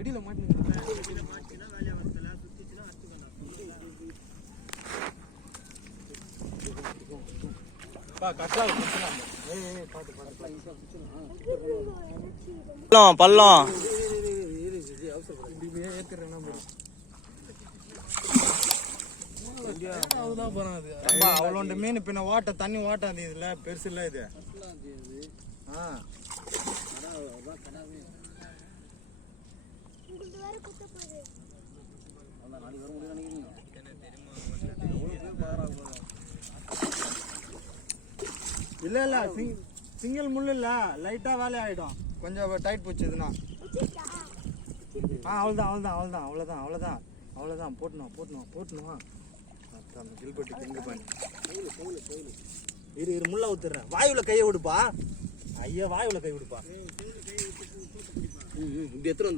வெடியில மாட்டினா வேலையை வரல சுத்திச்சுன்னா பள்ளம் அவ்வளோ மீன் பின்ன ஓட்ட தண்ணி ஓட்டாது இதுல பெருசு இல்ல இது இல்ல இல்ல சிங்கிள் முள்ளு இல்ல லைட்டா வேலை ஆயிடும் கொஞ்சம் டைட் போச்சுதுன்னா அவ்வளவுதான் போட்டணும் கில்பட்டி திங்க பண்ணி இரு முள்ள ஊத்துறேன் வாயுல கையை விடுப்பா ஐயா வாயுல கை விடுப்பா இப்படி எத்தனை